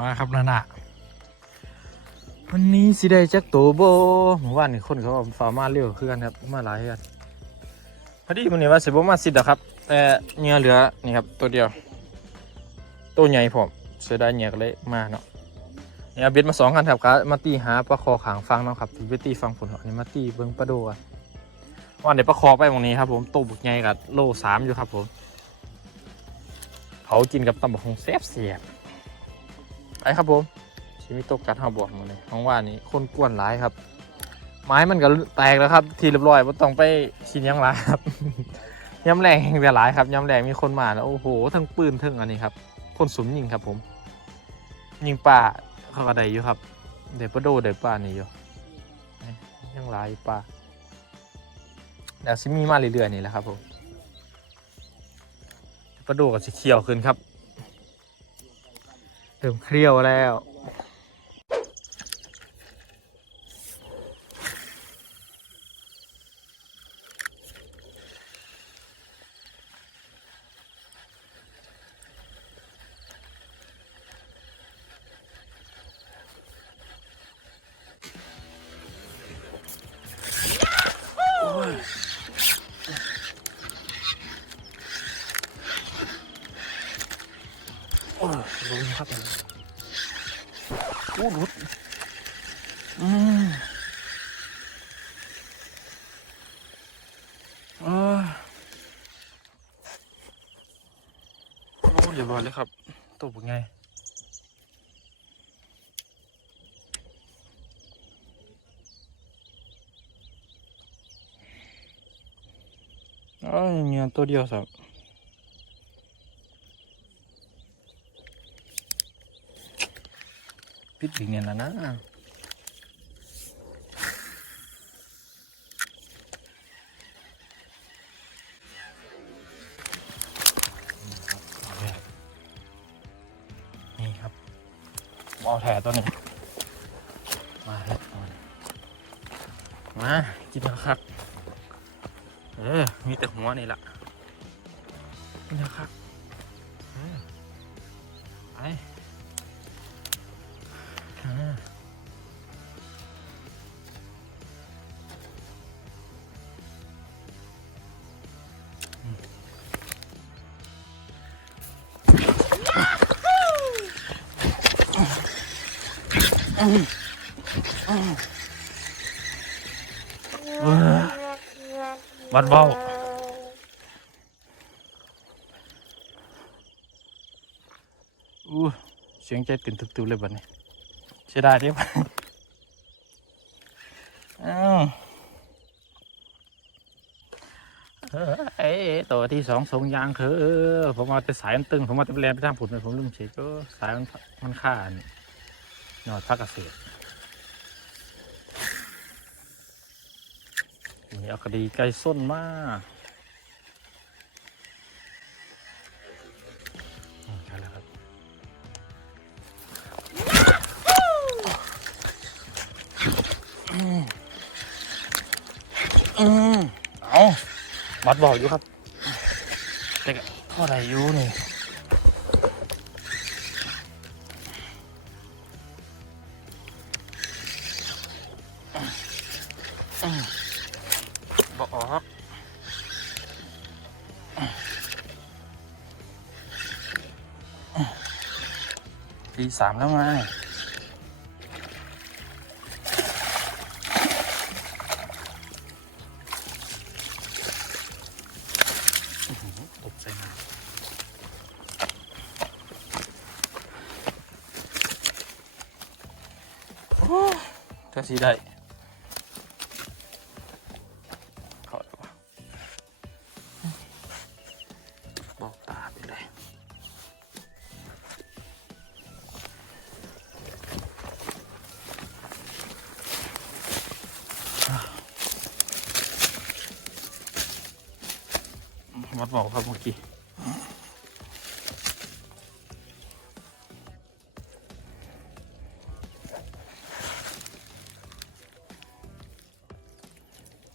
มาครับนานาวันนี้สิได้จักโตโบเมื่อวานนี่คนเขาเอาฟาร์มาเร็วคือกันครับมาหลายกันพอดีมันนี้ว่าสิบมาสิดอะครับ แต่เหงื่อเหลือนี่ครับตัวเดียว ตัวใหญ่ผมเสียดายเหงื่อก็เลยมาเนาะเนี่เอาเบ็ดมาสองคันครับก็มาตีหาปลาคอขางฟังเนาะครับเบ็ดตีฟังผลเหอนี่มาตีเบิ้งปลาโดกันวันเดี๋ยวปลาคอไปตรงนี้ครับ ผมตัวบุกใหญ่กับโลสามอยู่ครับผมเผากินกับตำบักหงแซ่บเสียบ ไปครับผมชิมิโตะกัดห้าบวกมาเลยห้องว่านี้คนกวนหลายครับ ไม้มันก็แตกแล้วครับ ทีเรียบร้อยไม่ต้องไปชินยังหลายครับย้ำแรงแห่งแต่หลายครับย้ำแรงมีคนมาแล้วโอ้โหทั้งปืนทั้งอันนี้ครับ คนสุมยิงครับผม ยิงป่าเขาก็ได้อยู่ครับเดี๋ยวปลาโดเดี๋ยวป่านี่อยู่ยังหลายป่าเดี๋ยวซิมีมาเรื่อยๆนี่แหละครับผมปลาโดกับสีเขียวขึ้นครับ เริ่มเครียวแล้ว โอ้ย ลุ้นครับผมโอ้รุดอืมเอ้ยโอ้เรียบร้อยเลยครับตัวเป็นไงเอ้ยเงี้ยตัวเดียวสับ พิษถึงเนี่ยนะนะนี่ครับเอาแถตัวนี้ มาแล้วตัวนี้มา กินนะครับ เออ มีแต่หัวนี่ละกินนะครับ เออไป เออวัดเบาอู้เสียงใจตื่นตุบๆเลยบัดนี้เสียดายดิวะอ้าวเอ้ยตัวที่สองสองยางคือผมเอาแต่สายมันตึง ผมเอาแต่แรงไปทางผุดเลยผมลืมเช็คก็สายมันมันขาด หนอดพักเกษตรนี่อาคดีไก่ส้นมากอืมใช่แล้วครับอืมเอาบัดบอกอยู่ครับแต่ก็เท่าไรอยู่นี่ บอกออกทีสามแล้วไงตกใส่น้ถ้าสีได้ vamos aqui.